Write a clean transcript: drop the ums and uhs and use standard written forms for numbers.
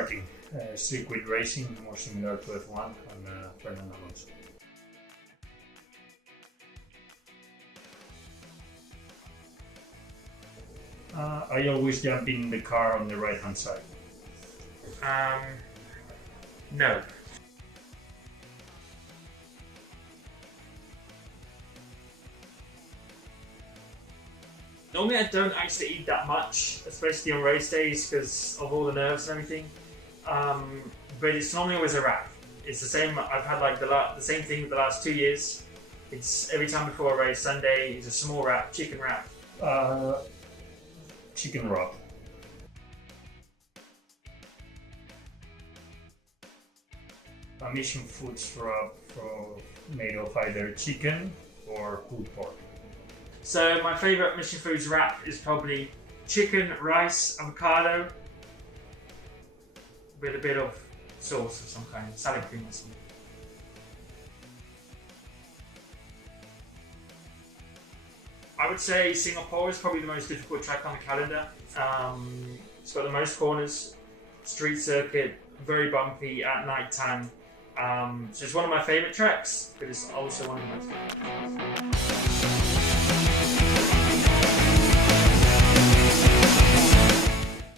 starting circuit racing, more similar to F1 and Fernando Alonso. I always jump in the car on the right hand side. No. Normally I don't actually eat that much, especially on race days because of all the nerves and everything. But it's normally always a wrap. It's the same. I've had like the same thing for the last 2 years. It's every time before a race. Sunday is a small wrap, chicken wrap. Chicken wrap. A mission foods wrap made of either chicken or pulled pork. So my favourite Mission Foods wrap is probably chicken, rice, avocado, with a bit of sauce of some kind, salad cream or something. I would say Singapore is probably the most difficult track on the calendar. It's got the most corners, street circuit, very bumpy at night time. So it's one of my favourite tracks, but it's also one of the most difficult tracks.